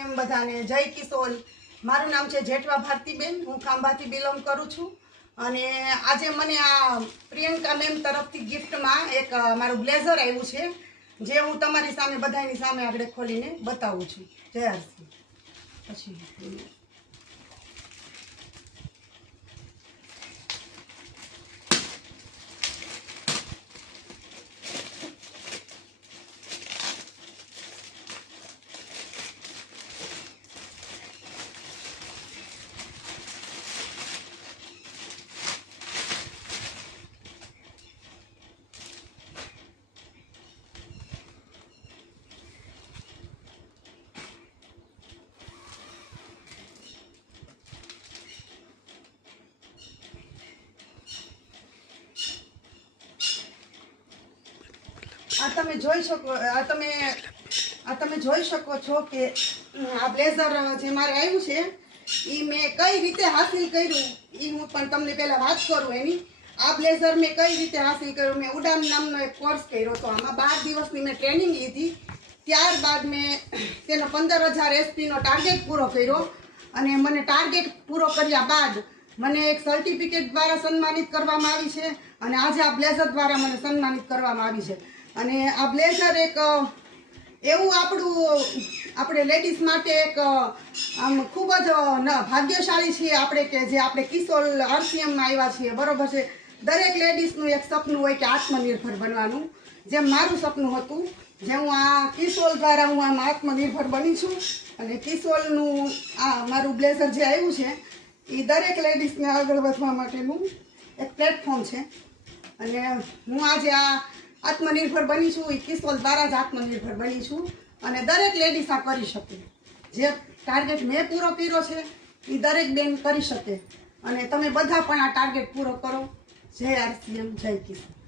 એમ બધાને જય કિશોર। મારું નામ છે જેઠવા ભારતીબેન, હું ખાંભાથી બિલોંગ કરું છું। અને આજે મને આ પ્રિયંકા મેમ તરફથી ગિફ્ટમાં એક મારું બ્લેઝર આવ્યું છે, જે હું તમારી સામે બધાની સામે આગળ ખોલીને બતાવું છું। જય આરસી। પછી તમે જોઈ શકો છો કે આ બ્લેઝર જે મારે આવ્યું છે એ મેં કઈ રીતે હાસિલ કર્યું એ હું પણ તમને પહેલા વાત કરું એની। આ બ્લેઝર મેં કઈ રીતે હાસિલ કર્યું, મેં ઉડાન નામનો એક કોર્સ કર્યો હતો। આમાં 12 દિવસની મેં ટ્રેનિંગ લીધી। ત્યારબાદ મેં તેનો 15,000 SP નો ટાર્ગેટ પૂરો કર્યો અને મને ટાર્ગેટ પૂરો કર્યા બાદ મને એક સર્ટિફિકેટ દ્વારા સન્માનિત કરવામાં આવી છે અને આજે આ બ્લેઝર દ્વારા મને સન્માનિત કરવામાં આવી છે। અને આ બ્લેઝર એક એવું આપણે લેડીઝ માટે એક આમ ખૂબ જ ભાગ્યશાળી છીએ આપણે કે જે આપણે કિશોર RCMમાં આવ્યા છીએ, બરોબર છે। દરેક લેડીઝનું એક સપનું હોય કે આત્મનિર્ભર બનવાનું, જેમ મારું સપનું હતું, જે હું આ કિશોર દ્વારા હું આમ આત્મનિર્ભર બની છું। અને કિશોરનું આ મારું બ્લેઝર જે આવ્યું છે એ દરેક લેડીઝને આગળ વધવા માટેનું એક પ્લેટફોર્મ છે। અને હું આજે આ આત્મનિર્ભર બની છું, એ કિશોર દ્વારા જ આત્મનિર્ભર બની છું અને દરેક લેડીઝ આ કરી શકે। જે ટાર્ગેટ મેં પૂરો કર્યો છે એ દરેક બેન કરી શકે અને તમે બધા પણ આ ટાર્ગેટ પૂરો કરો। જય RCM, જય કિશોર।